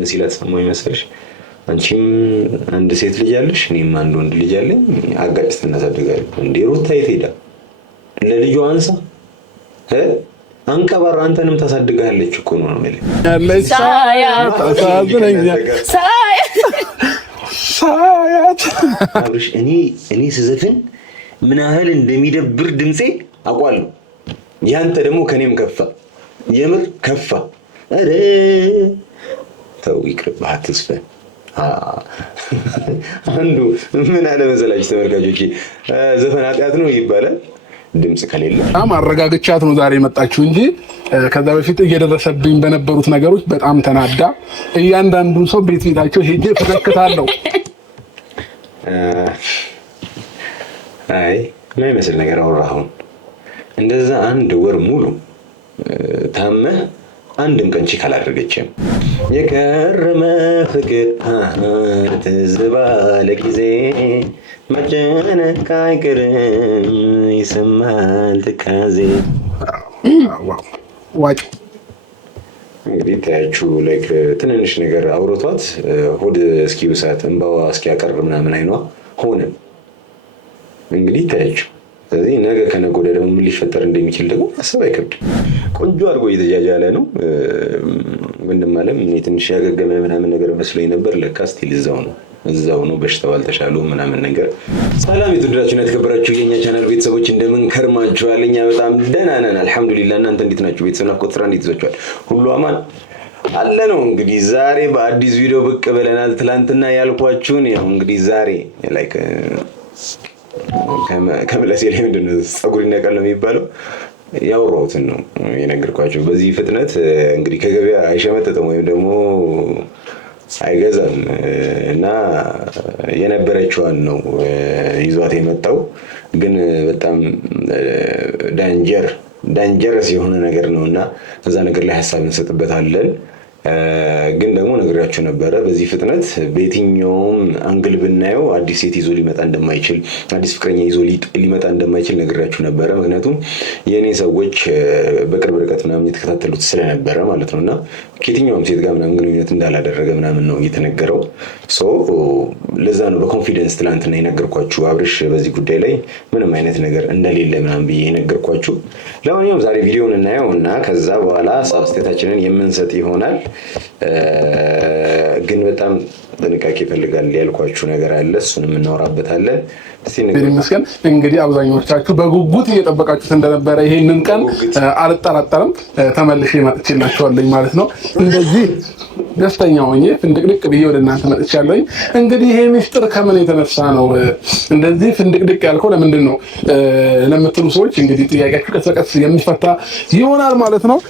ምን ሲላት ሰማኝ መሰለሽ አንቺም አንድ ሴት ልጅ አለሽ እኔም አንድ ወንድ ልጅ አለኝ አጋጭተን እናሳድጋለን እንዴ ሩታ የት ሄዳ ለልጇ አንሳ አንቀባራ አንተንም ታሳድጋለች እኮ ነው ማለት ሳያት አብርሽ እኔ ስዘፍን ምን ያህል እንደሚደብር ድምጼ አውቃለሁ ያንተ ደግሞ ከኔም ከፋ የምር ከፋ አረ ተው ይቅርብህ አትስፈን አንዱ ምን አለ መሰላችሁ ተመልካቾቼ ዘፈን ኃጢአት ነው ይባላል ድምጽ ከሌለ አረጋግቻት ነው ዛሬ መጣችሁ እንጂ ከዛ በፊት እየደረሰብኝ በነበሩት ነገሮች በጣም ተናዳ እያንዳንዱ ሰው ቤታቸው ሄጄ ፈተክታለሁ አይ ምን መሰል ነገር አወራሁ እንደዛ አንድ ወር ሙሉ ታመህ አንድም ቀን ቺክ አላደረገችም የከረመ ፍቅር ተዝባለ ጊዜ መጨነቅ አይቀርም ይሰማል ትካዜ ዋጭ እንግዲህ ታያችሁ ላይክ ትንንሽ ነገር አውሮቷት ሆድ እስኪብሳት እንባዋ እስኪያቀር ምናምን አይኗ ሆነ እንግዲህ ታያችሁ ስለዚህ ነገ ከነገ ወዲያ ደግሞ ምን ሊፈጠር እንደሚችል ደግሞ አሰብ አይከብድ ቆንጆ አድርጎ እየተጃጃለ ነው ወንድም አለም እኔ ትንሽ ያገገመ ምናምን ነገር መስሎኝ ነበር ለካ ስቲል እዛው ነው በሽታው አልተሻለው ምናምን ነገር ሰላም የተወደዳችሁና የተከበራችሁ የኛ ቻናል ቤተሰቦች እንደምን ከርማችኋል እኛ በጣም ደህና ነን አልሐምዱሊላህ እናንተ እንዴት ናችሁ ቤተሰብ ናፍቆት ስራ እንዴት ይዟችኋል ሁሉ አማን አለ ነው እንግዲህ ዛሬ በአዲስ ቪዲዮ ብቅ ብለናል ትላንትና ያልኳችሁን ያው እንግዲህ ዛሬ ላይክ ከመለስ የለ ምንድነው ጸጉር ይነቀል ነው የሚባለው ያወራሁትን ነው የነገርኳችሁ በዚህ ፍጥነት እንግዲህ ከገበያ አይሸመተተም ወይም ደግሞ አይገዛም እና የነበረችዋን ነው ይዟት የመጣው ግን በጣም ዳንጀረስ የሆነ ነገር ነውና ከዛ ነገር ላይ ሐሳብ እንሰጥበታለን ግን ደግሞ ነግራችሁ ነበር በዚህ ፍጥነት በየትኛውም አንግል ብናየው አዲስ ሴት ይዞ ሊመጣ እንደማይችል አዲስ ፍቅረኛ ይዞ ሊመጣ እንደማይችል ነግራችሁ ነበር ምክንያቱም የኔ ሰዎች በቅርብ ርቀት ምናምን እየተከታተሉት ስለነበረ ማለት ነውና ከየትኛውም ሴት ጋር ምናምን ግንኙነት እንዳላደረገ ምናምን ነው እየተነገረው ለዛ ነው በኮንፊደንስ ትላንትና የነገርኳችሁ አብርሽ በዚህ ጉዳይ ላይ ምንም አይነት ነገር እንደሌለ ምናምን ብዬ የነገርኳችሁ ለማንኛውም ዛሬ ቪዲዮውን እናየውና ከዛ በኋላ አስተያየታችንን የምንሰጥ ይሆናል ግን በጣም ጥንቃቄ ይፈልጋል ያልኳችሁ ነገር አለ እሱንም እናወራበታለን በሚመስገን እንግዲህ አብዛኞቻችሁ በጉጉት እየጠበቃችሁት እንደነበረ ይሄንን ቀን አልጠራጠርም ተመልሼ መጥቼላችኋለሁ ማለት ነው እንደዚህ ደስተኛ ሆኜ ፍንድቅድቅ ብዬ ወደ እናንተ መጥቻለሁ እንግዲህ ይሄ ሚስጥር ከምን የተነሳ ነው እንደዚህ ፍንድቅድቅ ያልከው ለምንድን ነው ለምትሉ ሰዎች እንግዲህ ጥያቄያችሁ ቀስ በቀስ የሚፈታ ይሆናል ማለት ነው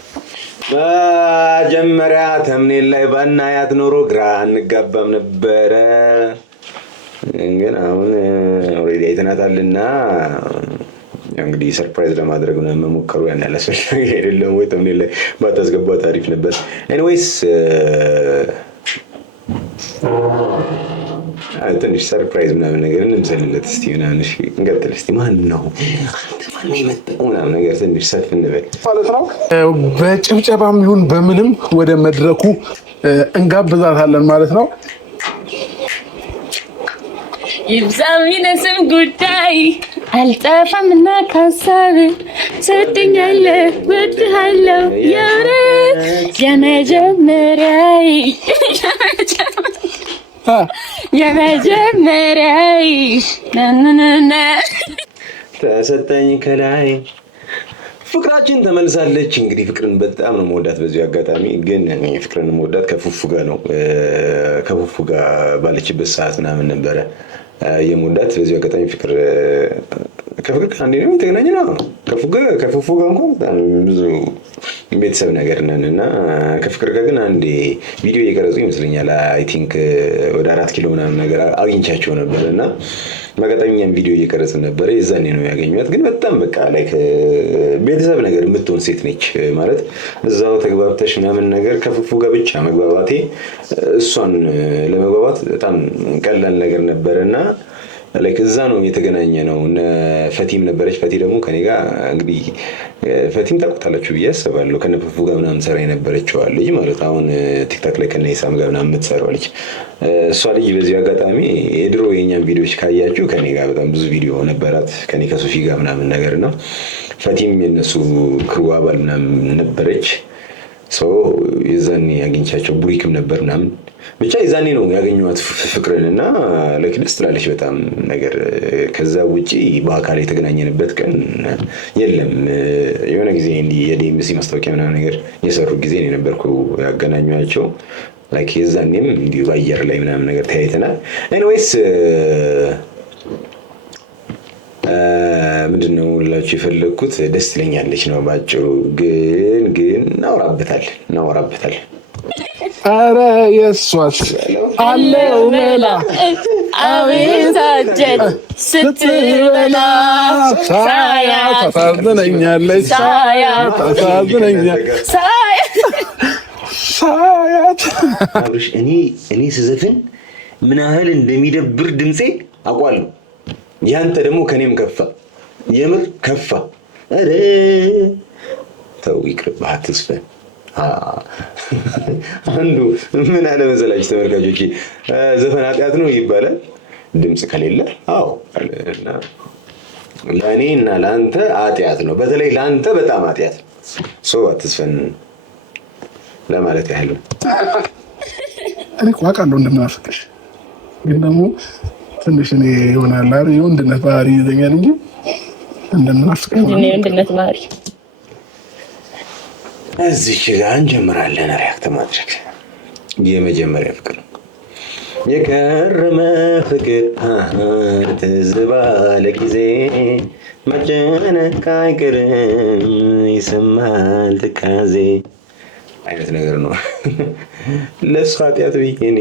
መጀመሪያ ተምኔል ላይ ባናያት ኖሮ ግራ እንጋባም ነበረ ግን አሁን ኦሬዲ አይተናታልና እንግዲህ ሰርፕራይዝ ለማድረግ ነው መሞከሩ ያን ያላስፈልግ አይደለም ወይ ተምኔል ላይ ባታስገባት አሪፍ ነበር ኤኒዌይስ ትንሽ ሰርፕራይዝ ምናምን ነገር እንምሰልለት እስቲ ምናምን እሺ እንቀጥል እስቲ ማን ነው የመጣው ምናምን ነገር ትንሽ ሰፍ እንበል ማለት ነው በጭብጨባም ይሁን በምንም ወደ መድረኩ እንጋብዛታለን ማለት ነው ይብዛም ይነስም ጉዳይ አልጠፋምና ካሳብ ሰደኛለህ ወድሃለሁ የመጀመሪያይ ነነነ ተሰጠኝ ከላይ ፍቅራችን ተመልሳለች እንግዲህ ፍቅርን በጣም ነው መወዳት በዚህ አጋጣሚ ግን ፍቅርን መወዳት ከፉፉ ጋር ነው ከፉፉ ጋር ባለችበት ሰዓት ምናምን ነበረ የመወዳት በዚህ አጋጣሚ ፍቅር ከፍቅር አንዴ ነው የተገናኘነው ከፉፉ ጋር እንኳን በጣም ብዙ ቤተሰብ ነገር ነንና ከፍቅር ጋር ግን አንዴ ቪዲዮ እየቀረጹ ይመስለኛል አይ ቲንክ ወደ 4 ኪሎ ምናምን ነገር አግኝቻቸው ነበርና ማጋጣሚያም ቪዲዮ እየቀረጽን ነበር የዛኔ ነው ያገኘኋት ግን በጣም በቃ ላይክ ቤተሰብ ነገር የምትሆን ሴት ነች ማለት እዛው ተግባብተሽ ምናምን ነገር ከፉፉ ጋር ብቻ መግባባቴ እሷን ለመግባባት በጣም ቀላል ነገር ነበርና ላይክ እዛ ነው የተገናኘ ነው። ፈቲም ነበረች። ፈቲ ደግሞ ከኔ ጋር እንግዲህ ፈቲም ታውቁታላችሁ ብዬ አስባለሁ። ከነ ፉፉ ጋር ምናምን ሰራ የነበረችው ልጅ ማለት አሁን ቲክታክ ላይ ከነ ኢሳም ጋር ምናምን የምትሰራው ልጅ እሷ ልጅ በዚህ አጋጣሚ የድሮ የኛን ቪዲዮዎች ካያችሁ ከኔ ጋር በጣም ብዙ ቪዲዮ ነበራት ከኔ ከሶፊ ጋር ምናምን ነገር ነው። ፈቲም የነሱ ክሩ አባል ምናምን ነበረች። የዛኔ ያገኝቻቸው ቡሪክም ነበር ምናምን ብቻ የዛኔ ነው ያገኘኋት ፍቅርን እና ለክ ደስ ትላለች በጣም ነገር። ከዛ ውጪ በአካል የተገናኘንበት ቀን የለም። የሆነ ጊዜ እንዲህ የዲኤምሲ ማስታወቂያ ምናምን ነገር የሰሩ ጊዜ ነው የነበርኩ ያገናኟቸው። ላይክ የዛኔም እንዲሁ በአየር ላይ ምናምን ነገር ተያይተናል። ኤኒዌይስ ምንድነው ላችሁ የፈለግኩት ደስ ትለኛለች ነው ባጭሩ። ግን እናወራበታል። አረ የሷስ አለው መላ አቤት አጀት ስትበላ ታሳዝነኛለች ሳያት አብርሽ እኔ ስዘፍን ምን ያህል እንደሚደብር ድምጼ አውቃለሁ። ያንተ ደግሞ ከኔም ከፋ፣ የምር ከፋ። አረ ተው ይቅርብህ፣ አትስፈን። አንዱ ምን አለ መሰላችሁ ተመልካቾች፣ ዘፈን ኃጢአት ነው ይባላል ድምፅ ከሌለ። አዎ ለእኔ እና ለአንተ ኃጢአት ነው፣ በተለይ ለአንተ በጣም ኃጢአት ነው። አትስፈን ለማለት ያህል ነው። እኔ እኮ አውቃለሁ እንደምናፍቅሽ፣ ግን ደግሞ ትንሽ እኔ ይሆናል አይደል የወንድነት ባህሪ ይዘኛል እንጂ እንደምናፍቅሽ ነው። የወንድነት ባህሪ እዚች ጋር እንጀምራለን ሪያክት ማድረግ። የመጀመሪያ ፍቅር የከረመ ፍቅር ትዝ ባለ ጊዜ መጨነቅ አይቀርም ይሰማል ትካዜ አይነት ነገር ነው። ለእሱ ኃጢአት ብዬ እኔ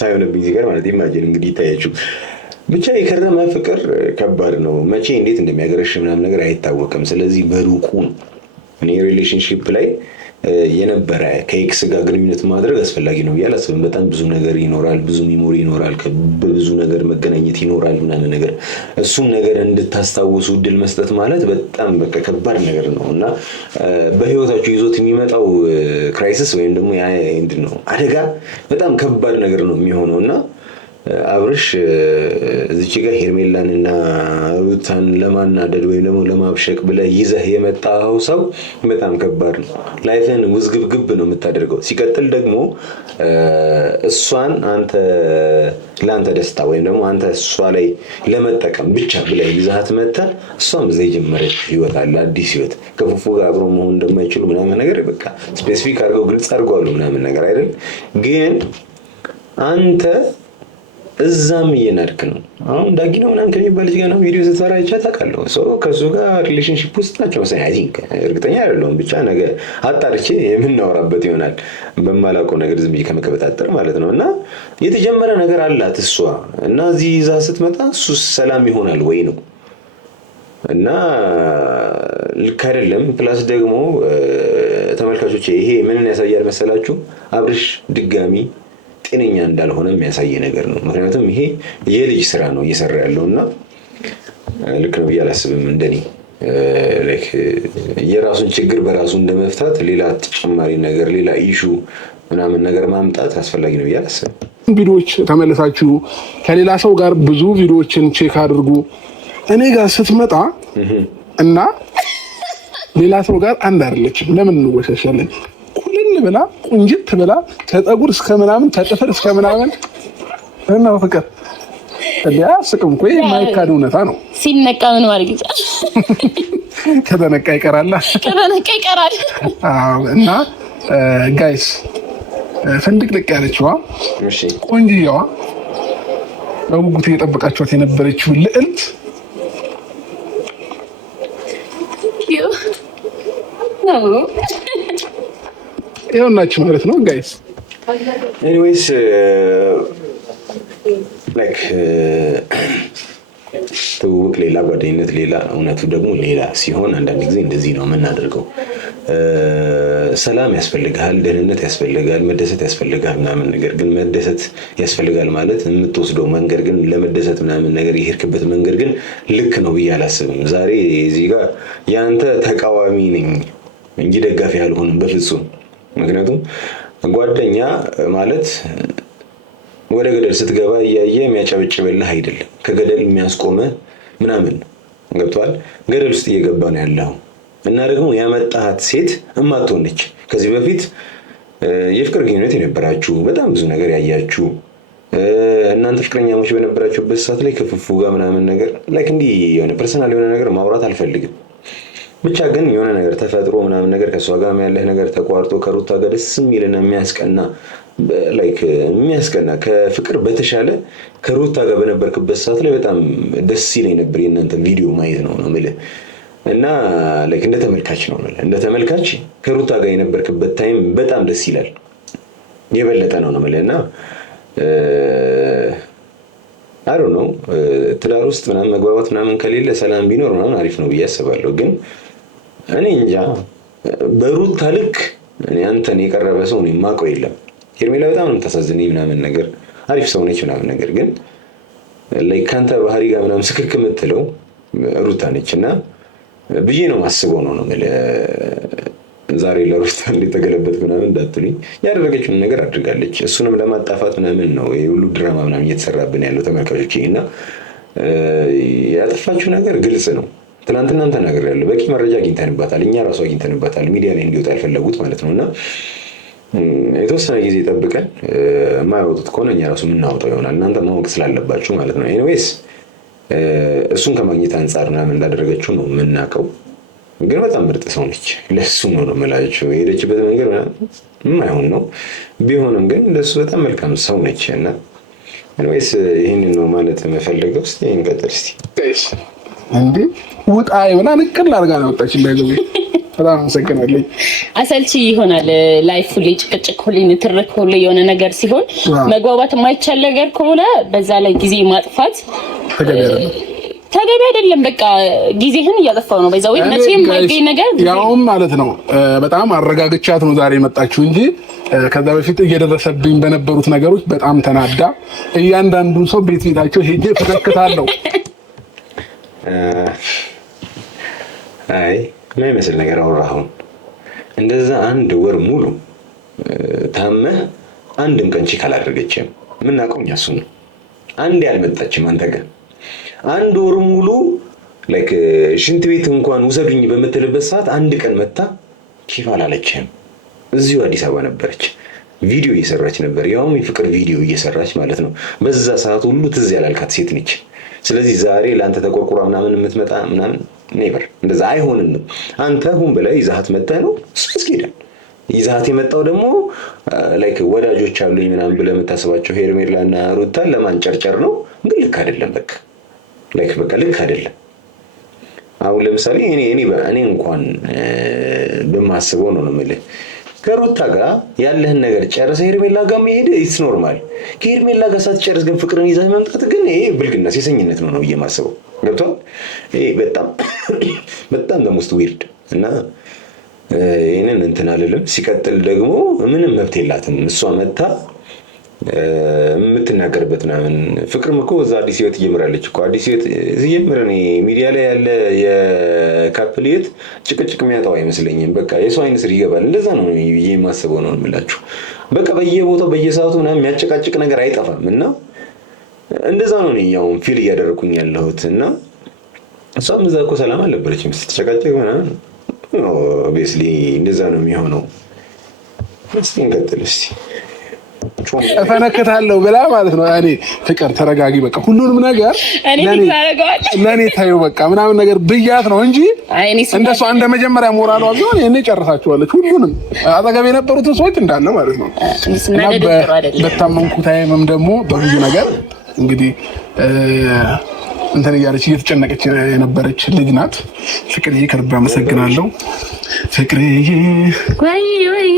ሳይሆንብኝ ሲቀር ማለት ኢማጂን እንግዲህ ይታያችሁ። ብቻ የከረመ ፍቅር ከባድ ነው። መቼ እንዴት እንደሚያገረሽ ምናምን ነገር አይታወቅም። ስለዚህ በሩቁ ነው። እኔ ሪሌሽንሺፕ ላይ የነበረ ከኤክስ ጋር ግንኙነት ማድረግ አስፈላጊ ነው ብዬ አላስብም። በጣም ብዙ ነገር ይኖራል፣ ብዙ ሚሞሪ ይኖራል፣ በብዙ ነገር መገናኘት ይኖራል ምናምን ነገር። እሱን ነገር እንድታስታውሱ እድል መስጠት ማለት በጣም በቃ ከባድ ነገር ነው እና በህይወታችሁ ይዞት የሚመጣው ክራይሲስ ወይም ደግሞ ምንድን ነው አደጋ በጣም ከባድ ነገር ነው የሚሆነው እና አብርሽ እዚች ጋር ሄርሜላን እና ሩታን ለማናደድ ወይም ደግሞ ለማብሸቅ ብለህ ይዘህ የመጣው ሰው በጣም ከባድ ነው። ላይፍን ውዝግብግብ ነው የምታደርገው። ሲቀጥል ደግሞ እሷን አንተ ለአንተ ደስታ ወይም ደግሞ አንተ እሷ ላይ ለመጠቀም ብቻ ብለህ ይዘሃት መጥተህ እሷም እዛ የጀመረች ህይወት አለ፣ አዲስ ህይወት ከፉፉ ጋር አብሮ መሆን እንደማይችሉ ምናምን ነገር በቃ ስፔሲፊክ አድርገው ግልጽ አድርገዋሉ ምናምን ነገር አይደል። ግን አንተ እዛም እየናድክ ነው። አሁን ዳጊ ነው ምናምን ከሚባል ልጅ ጋር ነው ቪዲዮ ስትሰራ አይቼ ታውቃለሁ። ከሱ ጋር ሪሌሽንሺፕ ውስጥ ናቸው መሰለኝ። አይ ቲንክ እርግጠኛ አይደለሁም። ብቻ ነገ አጣርቼ የምናወራበት ይሆናል በማላውቀው ነገር ዝም ብዬ ከመቀበጣጠር ማለት ነው። እና የተጀመረ ነገር አላት እሷ እና እዚህ ይዛ ስትመጣ እሱ ሰላም ይሆናል ወይ ነው እና ልክ አይደለም። ፕላስ ደግሞ ተመልካቾች ይሄ ምንን ያሳያል መሰላችሁ? አብርሽ ድጋሚ ጤነኛ እንዳልሆነ የሚያሳይ ነገር ነው። ምክንያቱም ይሄ የልጅ ስራ ነው እየሰራ ያለው እና ልክ ነው ብዬ አላስብም። እንደኔ የራሱን ችግር በራሱ እንደመፍታት ሌላ ተጨማሪ ነገር ሌላ ኢሹ ምናምን ነገር ማምጣት አስፈላጊ ነው ብዬ አላስብም። ቪዲዮዎች ተመልሳችሁ ከሌላ ሰው ጋር ብዙ ቪዲዮዎችን ቼክ አድርጉ። እኔ ጋር ስትመጣ እና ሌላ ሰው ጋር አንድ አይደለችም። ለምን እንወሻሻለን? ብላ ቁንጅት ብላ ከፀጉር እስከ ምናምን ከጥፍር እስከ ምናምን እና ፍቅር አያስቅም እኮ የማይካድ እውነታ ነው። ሲነቃ ምን ማድረግ ይቻላል? ከተነቃ ይቀራል። እና ጋይስ ፍንድቅድቅ ያለችዋ ቆንጅየዋ በጉጉት እየጠበቃችኋት የነበረችው ልዕልት ይኸውናችሁ ማለት ነው ጋይስ። ኤኒዌይስ ላይክ ትውውቅ ሌላ፣ ጓደኝነት ሌላ፣ እውነቱ ደግሞ ሌላ ሲሆን አንዳንድ ጊዜ እንደዚህ ነው የምናደርገው። ሰላም ያስፈልጋል፣ ደህንነት ያስፈልጋል፣ መደሰት ያስፈልጋል ምናምን ነገር ግን መደሰት ያስፈልጋል ማለት የምትወስደው መንገድ ግን ለመደሰት ምናምን ነገር የሄድክበት መንገድ ግን ልክ ነው ብዬ አላስብም። ዛሬ እዚህ ጋር የአንተ ተቃዋሚ ነኝ እንጂ ደጋፊ አልሆንም በፍጹም። ምክንያቱም ጓደኛ ማለት ወደ ገደል ስትገባ እያየ የሚያጨበጭብልህ አይደለም፣ ከገደል የሚያስቆመህ ምናምን ገብቷል። ገደል ውስጥ እየገባ ነው ያለው እና ደግሞ ያመጣሃት ሴት እማትሆን ነች። ከዚህ በፊት የፍቅር ግንኙነት የነበራችሁ በጣም ብዙ ነገር ያያችሁ እናንተ ፍቅረኛሞች በነበራችሁበት ሰዓት ላይ ከፉፉ ጋር ምናምን ነገር ላይክ እንዲህ የሆነ ፐርሰናል የሆነ ነገር ማውራት አልፈልግም። ብቻ ግን የሆነ ነገር ተፈጥሮ ምናምን ነገር ከሷ ጋር ያለህ ነገር ተቋርጦ ከሩታ ጋር ደስ የሚልና የሚያስቀና ላይክ የሚያስቀና ከፍቅር በተሻለ ከሩታ ጋር በነበርክበት ሰዓት ላይ በጣም ደስ ይለኝ ነበር የእናንተ ቪዲዮ ማየት ነው የምልህ። እና ላይክ እንደ ተመልካች ነው የምልህ፣ እንደ ተመልካች ከሩታ ጋር የነበርክበት ታይም በጣም ደስ ይላል፣ የበለጠ ነው የምልህ። እና አይ ዶንት ኖ ትዳር ውስጥ ምናምን መግባባት ምናምን ከሌለ ሰላም ቢኖር ምናምን አሪፍ ነው ብዬ አስባለሁ። ግን እኔ እንጃ በሩታ ልክ እኔ አንተን የቀረበ ሰው ነው የማውቀው የለም። ሄርሜላ በጣም ነው የምታሳዝነኝ ምናምን ነገር አሪፍ ሰው ነች ምናምን ነገር ግን ላይክ ካንተ ባህሪ ጋር ምናምን ስክክ የምትለው ሩታ ነች እና ብዬ ነው ማስበው ነው የምልህ። ዛሬ ለሩታ እንደተገለበጥ ምናምን እንዳትሉኝ፣ ያደረገችውን ነገር አድርጋለች። እሱንም ለማጣፋት ምናምን ነው የሁሉ ድራማ ምናምን እየተሰራብን ያለው ተመልካቾች። እና ያጠፋችው ነገር ግልጽ ነው። ትናንትና ተናግሬያለሁ። በቂ መረጃ አግኝተንባታል፣ እኛ ራሱ አግኝተንባታል። ሚዲያ ላይ እንዲወጣ ያልፈለጉት ማለት ነው። እና የተወሰነ ጊዜ ጠብቀን የማያወጡት ከሆነ እኛ ራሱ የምናወጣው ይሆናል። እናንተ ማወቅ ስላለባችሁ ማለት ነው። ኤኒዌይስ እሱን ከማግኘት አንጻር ምናምን እንዳደረገችው ነው የምናውቀው። ግን በጣም ምርጥ ሰው ነች። ለሱ ነው የምላችሁ። የሄደችበት መንገድ የማይሆን ነው ቢሆንም ግን ለሱ በጣም መልካም ሰው ነች። እና ኤኒዌይስ ይህንን ነው ማለት የምፈልገው። እስኪ እንቀጥል። እስኪ እንዴ ውጣ ይሆና ንቅል አድርጋ ነው ወጣች። እንዳይገቡ በጣም አመሰግናለሁ። አሰልቺ ይሆናል ላይፍ ሁሌ ጭቅጭቅ፣ ሁሌ ንትርክ፣ ሁሌ የሆነ ነገር ሲሆን መግባባት የማይቻል ነገር ከሆነ በዛ ላይ ጊዜ ማጥፋት ተገቢ አይደለም። በቃ ጊዜህን እያጠፋው ነው። በዛው መቼም ማይገኝ ነገር ያውም ማለት ነው። በጣም አረጋግቻት ነው ዛሬ መጣችሁ እንጂ ከዛ በፊት እየደረሰብኝ በነበሩት ነገሮች በጣም ተናዳ እያንዳንዱን ሰው ቤታቸው ሄጄ ፈተክታለሁ። አይ ምን ይመስል ነገር አወራሁን? እንደዛ አንድ ወር ሙሉ ታመህ አንድም ቀን ቼክ አላደረገችም። ምን አቆኛ እሱ ነው። አንዴ አልመጣችም አንተ ጋር አንድ ወር ሙሉ ላይክ ሽንት ቤት እንኳን ውሰዱኝ በምትልበት ሰዓት አንድ ቀን መታ ቼክ አላለችም። እዚሁ አዲስ አበባ ነበረች፣ ቪዲዮ እየሰራች ነበር። ያውም የፍቅር ቪዲዮ እየሰራች ማለት ነው። በዛ ሰዓት ሁሉ ትዝ ያላልካት ሴት ነች። ስለዚህ ዛሬ ለአንተ ተቆርቁራ ምናምን የምትመጣ ምናምን ኔቨር እንደዛ አይሆንም። አንተ ሁን ብለህ ይዛሃት መጣህ ነው እሱ እስኪሄዳል። ይዛሃት የመጣው ደግሞ ላይክ ወዳጆች አሉኝ ምናምን ብለህ የምታስባቸው ሄርሜላና ሩታን ለማንጨርጨር ነው። ግን ልክ አይደለም። በቃ ላይክ በቃ ልክ አይደለም። አሁን ለምሳሌ እኔ እንኳን በማስበው ነው የምልህ ከሩታ ጋር ያለህን ነገር ጨርሰህ ሄርሜላ ጋር መሄድ ኢትስ ኖርማል። ከሄርሜላ ጋር ሳትጨርስ ግን ፍቅርን ይዘህ መምጣት ግን ይሄ ብልግና ሴሰኝነት ነው ብዬ የማስበው። ገብቶሃል? ይሄ በጣም ደሞስት ዊርድ እና ይሄንን እንትን አልልም። ሲቀጥል ደግሞ ምንም መብት የላትም እሷ መታ የምትናገርበት ምናምን። ፍቅርም እኮ እዛ አዲስ ህይወት እየምራለች እኮ። አዲስ ህይወት እየምር ሚዲያ ላይ ያለ የካፕል ህይወት ጭቅጭቅ የሚያጣው አይመስለኝም። በቃ የሰው አይነት ስር ይገባል። እንደዛ ነው ብዬ የማስበው ነው የምላችሁ። በቃ በየቦታው በየሰዓቱ ምናምን የሚያጨቃጭቅ ነገር አይጠፋም እና እንደዛ ነው ያው ፊል እያደረኩኝ ያለሁት። እና እሷም እዛ እኮ ሰላም አልነበረችም ስትጨቃጨቅ ምናምን። ኦብቪየስሊ እንደዛ ነው የሚሆነው። እስቲ እንቀጥል። እስቲ እፈነከታለሁ ብላ ማለት ነው። እኔ ፍቅር ተረጋጊ፣ በቃ ሁሉንም ነገር ለኔ ታዩ በቃ ምናምን ነገር ብያት ነው እንጂ እንደሷ እንደ መጀመሪያ ሞራሏ ቢሆን እኔ ጨርሳቸዋለች ሁሉንም አጠገብ የነበሩትን ሰዎች እንዳለ ማለት ነው። በታመንኩት ታይምም ደግሞ በብዙ ነገር እንግዲህ እንትን እያለች እየተጨነቀች የነበረች ልጅ ናት። ፍቅርዬ ከልብ አመሰግናለሁ። ፍቅርዬ ወይ ወይ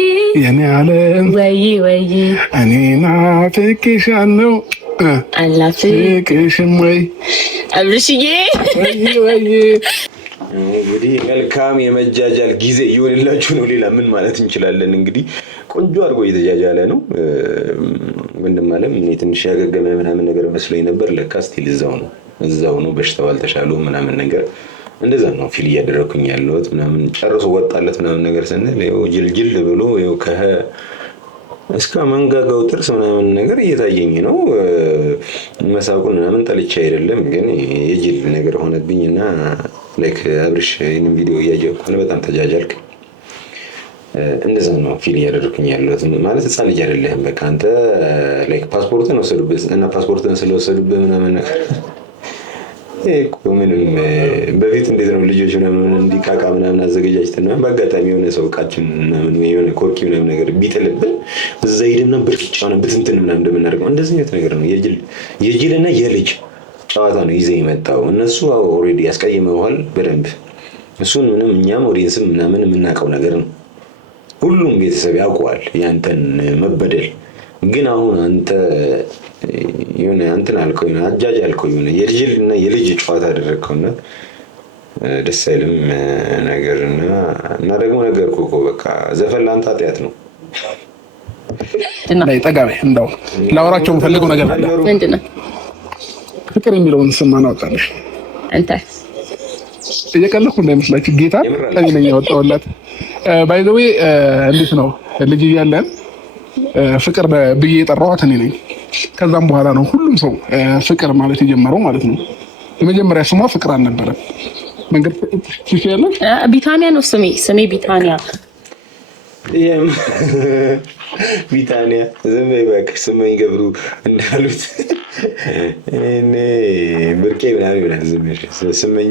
የኔ ዓለም ወይ ወይ እኔ ናፍቄሻለሁ አላፊ ፍቅርሽም ወይ አብርሽዬ ወይ ወይ እንግዲህ መልካም የመጃጃል ጊዜ ይሆንላችሁ ነው። ሌላ ምን ማለት እንችላለን? እንግዲህ ቆንጆ አድርጎ እየተጃጃለ ነው። ወንድም አለም እኔ ትንሽ ያገገመ ምናምን ነገር መስሎኝ ነበር። ለካ ስቲል እዛው ነው። በሽታው አልተሻለውም ምናምን ነገር እንደዛ ነው ፊል እያደረኩኝ ያለሁት ምናምን ጨርሶ ወጣለት ምናምን ነገር ስንል ይኸው ጅልጅል ብሎ ይኸው እስከ መንጋጋው ጥርስ ምናምን ነገር እየታየኝ ነው። መሳቁን ምናምን ጠልቼ አይደለም፣ ግን የጅል ነገር ሆነብኝና ላይክ አብርሽ ይሄንን ቪዲዮ እያየሁ ከሆነ በጣም ተጃጃልክ። እንደዛ ነው ፊል እያደረኩኝ ያለሁት። ማለት ህፃን ልጅ አይደለህም። በቃ አንተ ላይክ ፓስፖርትን ወሰዱብህ እና ፓስፖርትን ስለወሰዱብህ ምናምን ምንም በፊት እንዴት ነው ልጆች ምናምን እንዲቃቃ ምናምን አዘገጃጅተን በአጋጣሚ የሆነ ሰው እቃችን ምናምን የሆነ ኮርኪ ምናምን ነገር ቢጥልብን እዛ ሄደን ብርጭጫውን ብትንትን ምናምን እንደምናደርገው እንደዚህ አይነት ነገር ነው። የጅልና የልጅ ጨዋታ ነው ይዘህ የመጣው። እነሱ ኦልሬዲ ያስቀይመዋል በደንብ። እሱን ምንም እኛም ኦዲየንስም ምናምን የምናውቀው ነገር ነው። ሁሉም ቤተሰብ ያውቀዋል ያንተን መበደል። ግን አሁን አንተ የሆነ እንትን አልከው የሆነ አጃጅ አልከው የሆነ የልጅና የልጅ ጨዋታ አደረግከውና ደስ አይልም ነገርና ደግሞ ነገርኩህ እኮ በቃ ዘፈን ላንተ ኃጢአት ነው። ላይ ጠጋቤ እንደው ላወራቸው የምፈልገው ነገር አለ። ምንድነው? ፍቅር የሚለውን ስም ማን አወጣልሽ? አንተ እየቀለድኩ እንዳይመስላችሁ ጌታ እኔ ነኝ ያወጣሁላት። ባይ ዘ ዌይ እንዴት ነው ልጅ እያለን ፍቅር ብዬ የጠራኋት እኔ ነኝ። ከዛም በኋላ ነው ሁሉም ሰው ፍቅር ማለት የጀመረው ማለት ነው። የመጀመሪያ ስሟ ፍቅር አልነበረም። መንገድ ትችያለሽ? ቢታኒያ ነው ስሜ ቢታኒያ። ቢታኒያ ዝም በይ እባክሽ። ስመኝ ገብሩ እንዳሉት እኔ ብርቄ ምናምን ይሆናል። ዝም ብለሽ ስመኝ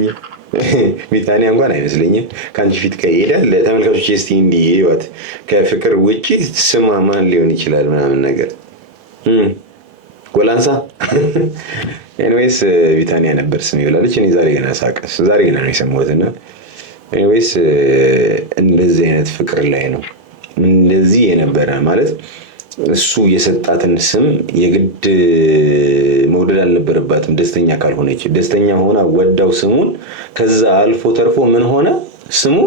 ቢታኒያ እንኳን አይመስለኝም። ከአንቺ ፊት ከሄዳል ለተመልካቾች እስቲ እንዲህ ይወት ከፍቅር ውጪ ስሟ ማን ሊሆን ይችላል ምናምን ነገር ጎላንሳ ኤኒዌይስ ቢታኒያ ነበር ስም ይብላለች። እኔ ዛሬ ገና ሳቀስ ዛሬ ገና ነው የሰማሁትና ኤኒዌይስ እንደዚህ አይነት ፍቅር ላይ ነው እንደዚህ የነበረ ማለት እሱ የሰጣትን ስም የግድ መውደድ አልነበረባትም። ደስተኛ ካልሆነች ደስተኛ ሆና ወዳው ስሙን ከዛ አልፎ ተርፎ ምን ሆነ ስሙ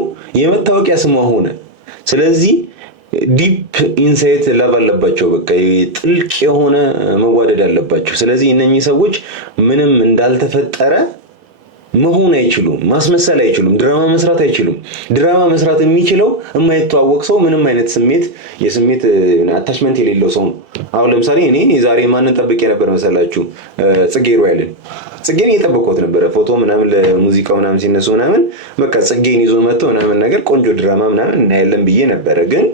የመታወቂያ ስሟ ሆነ። ስለዚህ ዲፕ ኢንሳይት ላቭ አለባቸው። በቃ ጥልቅ የሆነ መዋደድ አለባቸው። ስለዚህ እነኚህ ሰዎች ምንም እንዳልተፈጠረ መሆን አይችሉም፣ ማስመሰል አይችሉም፣ ድራማ መስራት አይችሉም። ድራማ መስራት የሚችለው የማይተዋወቅ ሰው ምንም አይነት የስሜት አታችመንት የሌለው ሰው ነው። አሁን ለምሳሌ እኔ ዛሬ ማንን ጠብቄ ነበር መሰላችሁ? ጽጌ ሮያልን ጽጌን እየጠበቅኩት ነበረ። ፎቶ ምናምን ለሙዚቃው ምናምን ሲነሱ ምናምን በቃ ጽጌን ይዞ መጥቶ ምናምን ነገር ቆንጆ ድራማ ምናምን እናያለን ብዬ ነበረ። ግን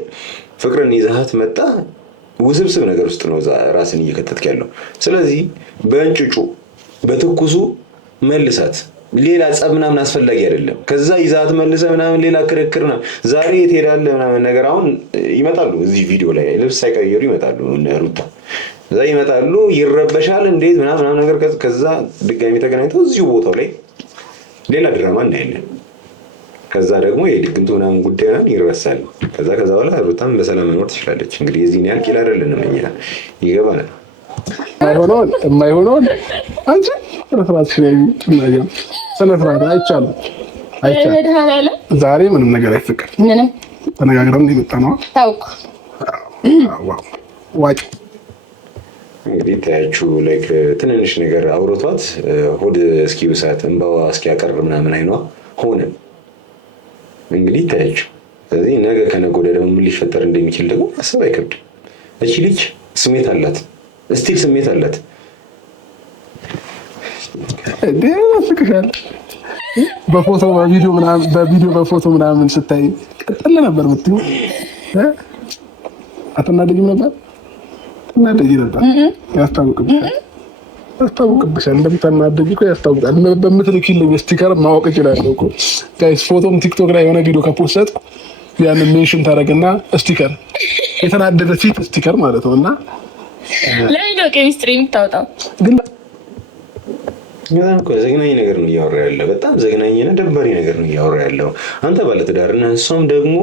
ፍቅርን ይዘሃት መጣ። ውስብስብ ነገር ውስጥ ነው ራስን እየከተትክ ያለው። ስለዚህ በእንጭጩ በትኩሱ መልሳት። ሌላ ጸብ ምናምን አስፈላጊ አይደለም። ከዛ ይዛት መልሰ ምናምን ሌላ ክርክር ነው። ዛሬ ትሄዳለህ ምናምን ነገር አሁን ይመጣሉ። እዚህ ቪዲዮ ላይ ልብስ ሳይቀየሩ ይመጣሉ። ሩታ እዛ ይመጣሉ። ይረበሻል እንዴት ምናምን ነገር ከዛ ድጋሚ ተገናኝተው እዚሁ ቦታው ላይ ሌላ ድራማ እናያለን። ከዛ ደግሞ የድግምቱ ምናምን ጉዳይ ምናምን ይረሳል። ከዛ በኋላ ሩታም በሰላም መኖር ትችላለች። እንግዲህ የዚህን ያህል ቂል አይደለንም እኛ ይገባናል። የማይሆነውን አንቺ ስለፍራት አይቻልም። ዛሬ ምንም ነገር አይፈቀድ። ምንም ተነጋግረን የመጣ ነው። ታውቁ ዋጭ እንግዲህ ታያችሁ ላይክ ትንንሽ ነገር አውሮቷት ሆድ እስኪብሳት እንባዋ እስኪያቀር ምናምን አይኗ ሆነ። እንግዲህ ታያችሁ። ስለዚህ ነገ ከነገ ወዲያ ደግሞ ምን ሊፈጠር እንደሚችል ደግሞ አሰብ አይከብድም። እቺ ልጅ ስሜት አላት፣ ስቲል ስሜት አላት። ፍቅሻል በፎቶ በፎቶ ምናምን ስታይ ቀጥል ነበር የምትይው። አትናደጂም ነበር? ትናደጂ ነበር። ያስታውቅብሻል። እንደምታናደጂ እኮ ያስታውቃል። በምትልኪልኝ ስቲከር ማወቅ እችላለሁ እኮ ጋይስ። ፎቶም ቲክቶክ ላይ የሆነ ቪዲዮ ከፖስት ያንን ሜንሽን ታደርግና ስቲከር የተናደደ ፊት ስቲከር ማለት ነው። እና ለምን ነው ኬሚስትሪ የምታወጣው? ግን በጣም እኮ ዘግናኝ ነገር ነው እያወራ ያለው። በጣም ዘግናኝና ደባሪ ነገር ነው እያወራ ያለው። አንተ ባለትዳር እና እሷም ደግሞ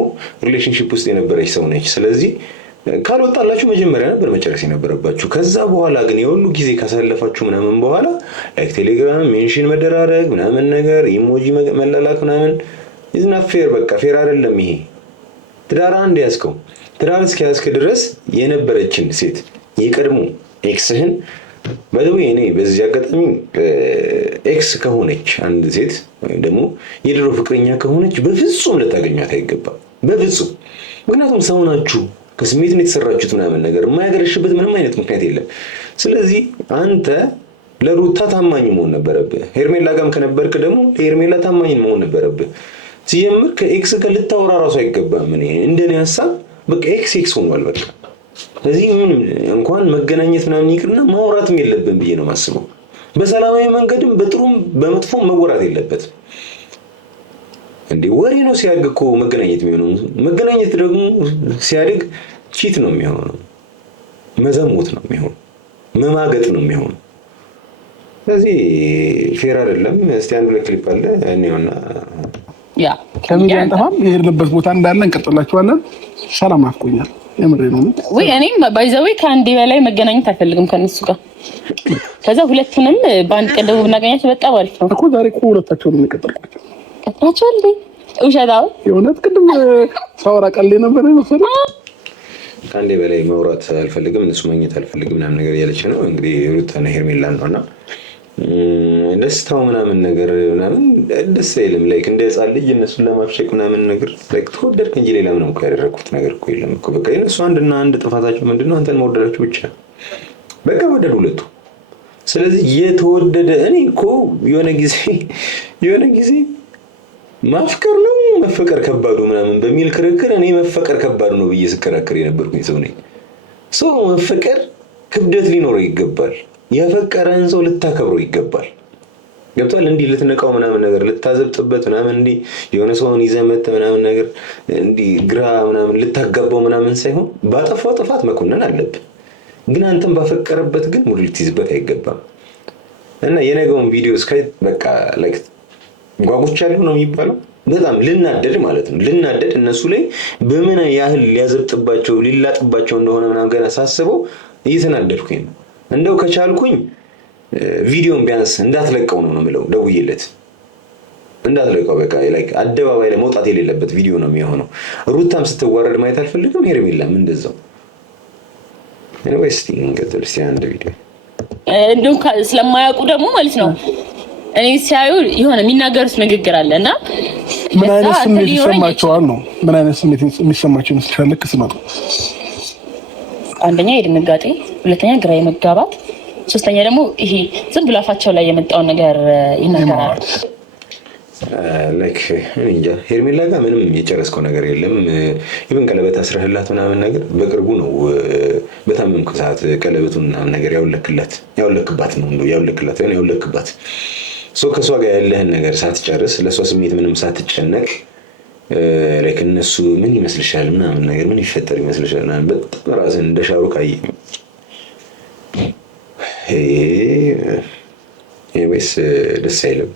ሪሌሽንሺፕ ውስጥ የነበረች ሰው ነች። ስለዚህ ካልወጣላችሁ መጀመሪያ ነበር መጨረስ የነበረባችሁ። ከዛ በኋላ ግን የሁሉ ጊዜ ካሳለፋችሁ ምናምን በኋላ ላይክ ቴሌግራም ሜንሽን መደራረግ ምናምን ነገር ኢሞጂ መላላክ ምናምን ኢዝና ፌር በቃ ፌር አይደለም ይሄ። ትዳር አንድ ያዝከው ትዳር እስኪያዝክ ድረስ የነበረችን ሴት የቀድሞ ኤክስህን በደዌ እኔ በዚህ አጋጣሚ ኤክስ ከሆነች አንድ ሴት ወይም ደግሞ የድሮ ፍቅረኛ ከሆነች በፍጹም ልታገኛት አይገባም። በፍጹም ምክንያቱም ሰው ናችሁ፣ ከስሜት ነው የተሰራችሁት ምናምን ነገር የማያገረሽበት ምንም አይነት ምክንያት የለም። ስለዚህ አንተ ለሩታ ታማኝ መሆን ነበረብህ። ሄርሜላ ጋርም ከነበርክ ደግሞ ለሄርሜላ ታማኝ መሆን ነበረብህ። ሲጀምር ከኤክስ ጋር ልታወራ ራሱ አይገባም። እኔ እንደኔ ሀሳብ በቃ ኤክስ ሆኗል በቃ። ስለዚህ እንኳን መገናኘት ምናምን ይቅርና ማውራትም የለብን ብዬ ነው የማስበው። በሰላማዊ መንገድም በጥሩም በመጥፎም መወራት የለበትም። እንዴ ወሬ ነው ሲያድግ እኮ መገናኘት የሚሆነው። መገናኘት ደግሞ ሲያድግ ቺት ነው የሚሆነው፣ መዘሞት ነው የሚሆነው፣ መማገጥ ነው የሚሆነው። ስለዚህ ፌር አይደለም። እስቲ አንድ ሁለት ክሊፕ አለ እኔውና ያ ከሚዲያ አንተም የሄድንበት ቦታ እንዳለ እንቀጥላችኋለን። ሰላም አፍቆኛል የምሬ ነው ወይ እኔም ባይዘዌ ከአንዴ በላይ መገናኘት አልፈልግም ከነሱ ጋር። ከዛ ሁለቱንም በአንድ ቀን ደግሞ ብናገኛቸው በጣም አሪፍ ነው እኮ። ዛሬ እኮ ሁለታቸውን እንቀጥላቸው ቀጥላቸው እንዴ ውሸታው የእውነት ቅድም ሳወራ ቀሌ ነበር መሰለኝ። ከአንዴ በላይ ማውራት አልፈልግም፣ እነሱ ማግኘት አልፈልግም ምናምን ነገር እያለች ነው እንግዲህ ሩታና ሄርሜላ ነውና ደስታው ምናምን ነገር ምናምን ደስ አይልም። ላይክ እንደ ህፃን ልጅ እነሱን ለማፍሸቅ ምናምን ነገር ላይክ ተወደድክ እንጂ ሌላ ምንም እኮ ያደረኩት ነገር እኮ የለም እኮ። በቃ የእነሱ አንድና አንድ ጥፋታቸው ምንድነው? አንተን መወደዳቸው ብቻ። በቃ ወደዱ ሁለቱ። ስለዚህ የተወደደ እኔ እኮ የሆነ ጊዜ ማፍቀር ነው መፈቀር ከባዱ ምናምን በሚል ክርክር እኔ መፈቀር ከባዱ ነው ብዬ ስከራከር የነበርኩኝ ሰው ነኝ። ሰው መፈቀር ክብደት ሊኖረው ይገባል። ያፈቀረን ሰው ልታከብረው ይገባል። ገብቷል? እንዲህ ልትነቃው ምናምን ነገር ልታዘብጥበት ምናምን እንዲህ የሆነ ሰውን ይዘህ መተህ ምናምን ነገር እንዲህ ግራ ምናምን ልታጋባው ምናምን ሳይሆን ባጠፋው ጥፋት መኮነን አለብህ። ግን አንተም ባፈቀረበት ግን ሙድ ልትይዝበት አይገባም። እና የነገውን ቪዲዮ እስካይ በቃ ላይክ ጓጉቻለሁ ነው የሚባለው። በጣም ልናደድ ማለት ነው። ልናደድ እነሱ ላይ በምን ያህል ሊያዘብጥባቸው ሊላጥባቸው እንደሆነ ምናምን ገና ሳስበው እየተናደድኩኝ ነው። እንደው ከቻልኩኝ ቪዲዮን ቢያንስ እንዳትለቀው ነው የምለው። ደውዬለት እንዳትለቀው በቃ ላይክ አደባባይ ላይ መውጣት የሌለበት ቪዲዮ ነው የሚሆነው። ሩታም ስትዋረድ ማየት አልፈልግም፣ ሄርሜላም እንደዛው። ኤኒዌይስ እንቀጥል እስኪ አንድ ቪዲዮ እንደው ስለማያውቁ ደግሞ ማለት ነው እኔ ሲያዩ የሆነ የሚናገሩት ንግግር አለና ምን አይነት ስሜት ይሰማቸዋል ነው? ምን አይነት ስሜት የሚሰማቸው ይመስልሻል? ልክ ሲመጡ አንደኛ የድንጋጤ፣ ሁለተኛ ግራ የመጋባት፣ ሶስተኛ ደግሞ ይሄ ዝም ብሎ አፋቸው ላይ የመጣውን ነገር ይናገራሉ። ላይክ እንጃ ሄርሜላ ጋር ምንም የጨረስከው ነገር የለም። ይብን ቀለበት አስረህላት ምናምን ነገር በቅርቡ ነው በታመምኩ ሰዓት ቀለበቱን ምናምን ነገር ያውለክባት ነው እንደው ያውለክባት ሰው ከሷ ጋር ያለህን ነገር ሳትጨርስ ለሷ ስሜት ምንም ሳትጨነቅ ላይክ እነሱ ምን ይመስልሻል ምናምን ነገር ምን ይፈጠር ይመስልሻል ምናምን በጣም ራስን እንደ ሻሩክ አየህ። ወይስ ደስ አይልም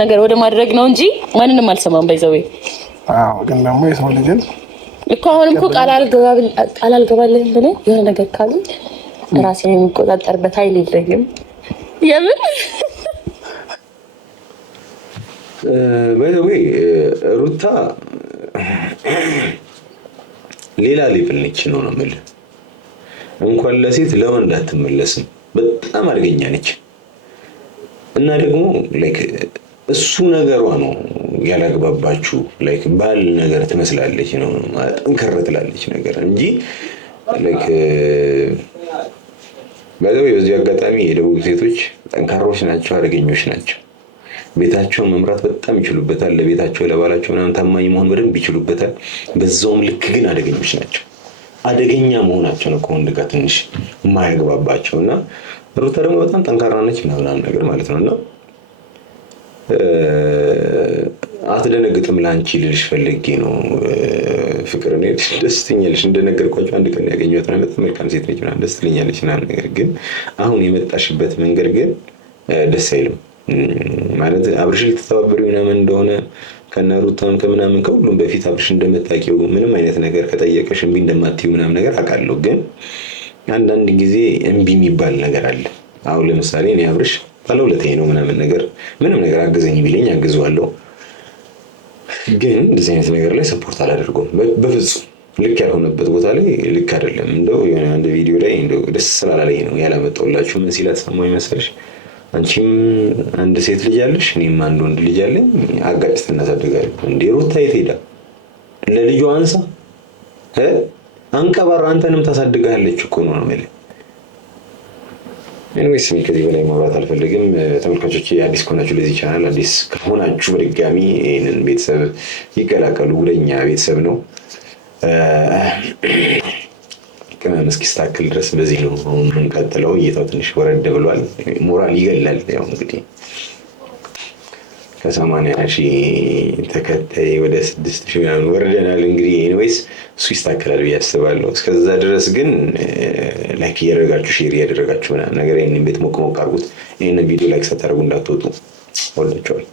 ነገር ወደ ማድረግ ነው እንጂ ማንንም አልሰማም። ባይዘው ግን ደግሞ የሰው ልጅን እኮ አሁንም እኮ ቃል አልገባልህም ብለህ የሆነ ነገር ካሉ ራሴን የሚቆጣጠርበት ኃይል የለኝም። የምን ባይዘው ሩታ ሌላ ሌቭል ነች ነው የምልህ። እንኳን ለሴት ለወንድ አትመለስም። በጣም አደገኛ ነች። እና ደግሞ ላይክ እሱ ነገሯ ነው ያላግባባችሁ። ላይክ ባል ነገር ትመስላለች ነው ጠንከር ትላለች ነገር እንጂ ላይክ ባይዘው በዚህ አጋጣሚ የደቡብ ሴቶች ጠንካሮች ናቸው፣ አደገኞች ናቸው። ቤታቸውን መምራት በጣም ይችሉበታል። ለቤታቸው ለባላቸው ምናምን ታማኝ መሆን በደንብ ይችሉበታል። በዛውም ልክ ግን አደገኞች ናቸው። አደገኛ መሆናቸው ነው ከወንድ ጋር ትንሽ የማያግባባቸው። እና ሩታ ደግሞ በጣም ጠንካራ ነች ምናምን ነገር ማለት ነው። እና አትደነግጥም። ላንቺ ልልሽ ፈልጌ ነው ፍቅር እኔ ደስ ትኛለሽ። እንደነገርኳቸው አንድ ቀን ያገኘኋት ነው በጣም መልካም ሴት ነች ምናምን ደስ ትለኛለች ምናምን ነገር ግን አሁን የመጣሽበት መንገድ ግን ደስ አይልም። ማለት አብርሽ ልትተባበሪ ምናምን እንደሆነ ከነ ሩታም ከምናምን ከሁሉም በፊት አብርሽ እንደምታውቂው ምንም አይነት ነገር ከጠየቀሽ እምቢ እንደማትይው ምናምን ነገር አውቃለሁ። ግን አንዳንድ ጊዜ እምቢ የሚባል ነገር አለ። አሁን ለምሳሌ እኔ አብርሽ ባለውለታዬ ነው ምናምን ነገር ምንም ነገር አግዘኝ ቢለኝ አግዘዋለሁ። ግን እንደዚህ አይነት ነገር ላይ ሰፖርት አላደርገውም በፍጹም። ልክ ያልሆነበት ቦታ ላይ ልክ አይደለም። እንደው የሆነ አንድ ቪዲዮ ላይ እንደው ደስ ስላላለኝ ነው ያላመጣሁላችሁ። ምን ሲላት ሰማሁኝ መሰለሽ? አንቺም አንድ ሴት ልጅ አለሽ፣ እኔም አንድ ወንድ ልጅ አለኝ፣ አጋጭተን እናሳድጋለን። እንዴ ሩታ የት ሄዳ ለልጇ አንሳ አንቀባራ አንተንም ታሳድጋለች እኮ ነው የምልህ። ኤኒዌይስ ከዚህ በላይ ማውራት አልፈልግም። ተመልካቾች አዲስ ከሆናችሁ ለዚህ ቻናል አዲስ ከሆናችሁ በድጋሚ ይህንን ቤተሰብ ይቀላቀሉ። ጉደኛ ቤተሰብ ነው። ቅመም እስኪስተካከል ድረስ በዚህ ነው አሁን የምንቀጥለው። እይታው ትንሽ ወረድ ብሏል። ሞራል ይገላል። ያው እንግዲህ ከ80,000 ተከታይ ወደ 6,000 ምናምን ወርደናል። እንግዲህ ኤኒዌይስ እሱ ይስተካከላል ብዬ አስባለሁ። እስከዛ ድረስ ግን ላይክ እያደረጋችሁ ሼር እያደረጋችሁ ምናምን ነገር ይህንን ቤት ሞቅ ሞቅ አድርጉት። ይህንን ቪዲዮ ላይክ ሳታደርጉ እንዳትወጡ። ወዳችኋል።